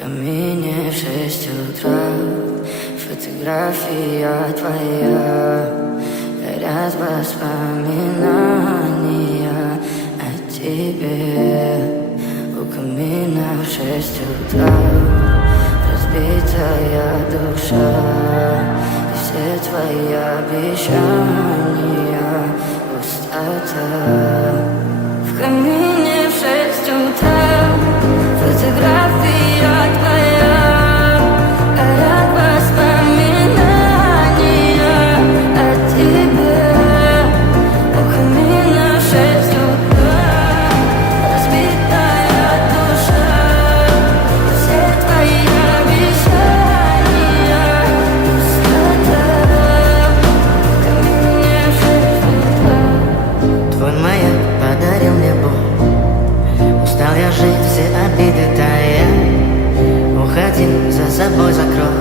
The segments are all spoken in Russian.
камине в 6 утра, фотография твоя, горят воспоминания о тебе. У камина в 6 утра разбитая душа, и все твои обещания пустота. В камине в 6 утра фотография твоя, горят воспоминания о тебе. У камина в 6 утра разбитая душа, все твои обещания пустота. В камине в 6 утра. Твой маяк подарил мне боль, устал я жить, все обиды тая. Уходи, за собой закрой.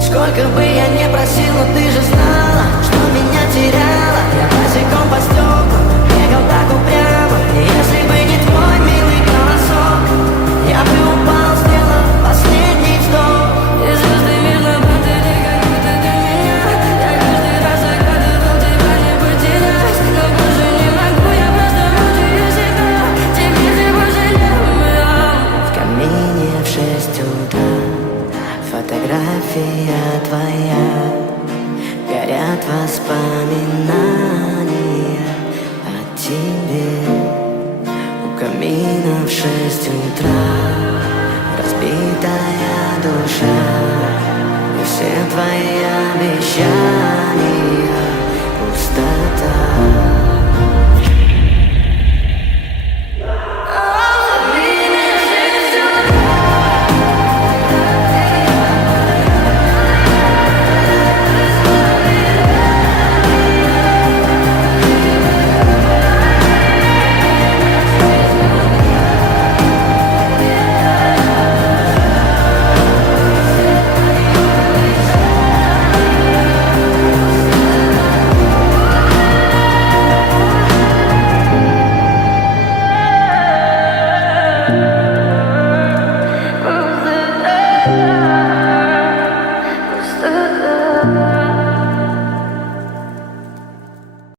Сколько бы я не просил, но ты же знала, что меня теряла. Я босиком по стеклам бегал так упрямо, и если бы не твой милый голосок, я бы упал, сделав последний вздох. И звезды видно будто как будто для меня. Я каждый раз загадывал тебя не потерять, но больше не могу, я просто мучаю себя. Теперь ты пожалел меня. В камине в 6 утра фотография твоя, горят воспоминания о тебе. У камина в 6 утра разбитая душа, и все твои обещания